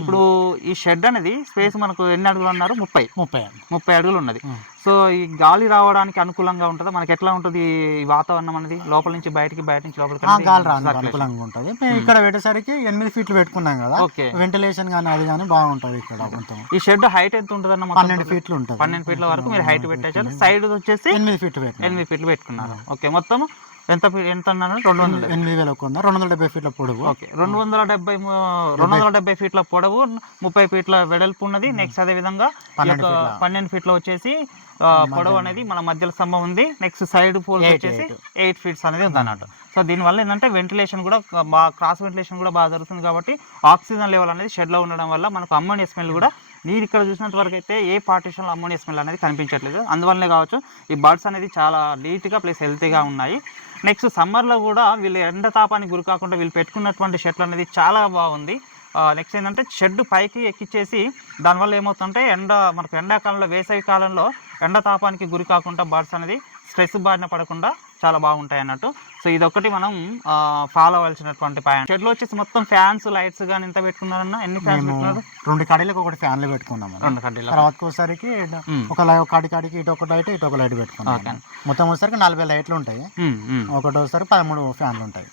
ఇప్పుడు ఈ షెడ్ అనేది స్పేస్ మనకు ఎన్ని అడుగులు అన్నారు? 30 అడుగులు ఉన్నది. సో ఈ గాలి రావడానికి అనుకూలంగా ఉంటుందా? మనకి ఎట్లా ఉంటుంది ఈ వాతావరణం అనేది? లోపల నుంచి బయట నుంచి లోపలికి గాలి రావడానికి అనుకూలంగా ఉంటుంది. ఇక్కడ పెట్టేసరికి 8 ఫీట్లు పెట్టుకున్నాం కదా, వెంటిలేషన్ కానీ అది కానీ బాగుంటుంది. ఇక్కడ మొత్తం ఈ షెడ్ హైట్ ఎంత ఉంటుంది అన్న? 12 ఫీట్లు ఉంటుంది. 12 ఫీట్ల వరకు మీరు హైట్ పెట్టేసారు. సైడ్ వచ్చేసి 8 ఫీట్లు పెట్టుకున్నారు. ఓకే, మొత్తం ఎంత అన్నారు? 270 ఫీట్ల పొడవు. ఓకే, 270 ఫీట్ల పొడవు, 30 ఫీట్ల వెడల్పు ఉన్నది. నెక్స్ట్ అదే విధంగా 12 ఫీట్ల వచ్చేసి పొడవు అనేది మన మధ్యలో స్తంభం ఉంది. నెక్స్ట్ సైడ్ పోల్ వచ్చేసి 8 ఫీట్స్ అనేది ఉంది అన్నట్టు. సో దీనివల్ల ఏంటంటే వెంటిలేషన్ కూడా బాగా, క్రాస్ వెంటిలేషన్ కూడా బాగా జరుగుతుంది. కాబట్టి ఆక్సిజన్ లెవెల్ అనేది షెడ్లో ఉండడం వల్ల మనకు అమ్మోనియా స్మెల్ కూడా, నేను ఇక్కడ చూసినంత వరకు అయితే ఏ పార్టీషన్లో అమ్మోనియా స్మెల్ అనేది కనిపించట్లేదు. అందువల్లనే కావచ్చు ఈ బర్డ్స్ అనేది చాలా నీట్గా ప్లస్ హెల్తీగా ఉన్నాయి. నెక్స్ట్ సమ్మర్లో కూడా వీళ్ళు ఎండ తాపానికి గురి కాకుండా వీళ్ళు పెట్టుకున్నటువంటి షెడ్లు అనేది చాలా బాగుంది. నెక్స్ట్ ఏంటంటే షెడ్ పైకి ఎక్కిచ్చేసి దానివల్ల ఏమవుతుందంటే మనకు ఎండాకాలంలో, వేసవి కాలంలో ఎండ తాపానికి గురి కాకుండా బర్డ్స్ అనేది స్ట్రెస్ బారిన పడకుండా చాలా బాగుంటాయి అన్నట్టు. సో ఇదొకటి మనం ఫాలో అవ్వాల్సినటువంటి పాయింట్. షెడ్లో వచ్చేసి మొత్తం ఫ్యాన్స్, లైట్స్ కానీ ఎంత పెట్టుకున్నారన్నా? ఎన్ని ఫ్యాన్స్ పెట్టుకున్నారు? 2 కడీలకు 1 ఫ్యాన్లు పెట్టుకున్నాము. 2 కడీలు. తర్వాత ఒకసారికి ఒక కాడికి ఇటు ఒక లైట్, ఇటు ఒక లైట్ పెట్టుకున్నాం. మొత్తం ఒకసారికి 40 లైట్లు ఉంటాయి. ఒకటోసారి 13 ఫ్యాన్లు ఉంటాయి.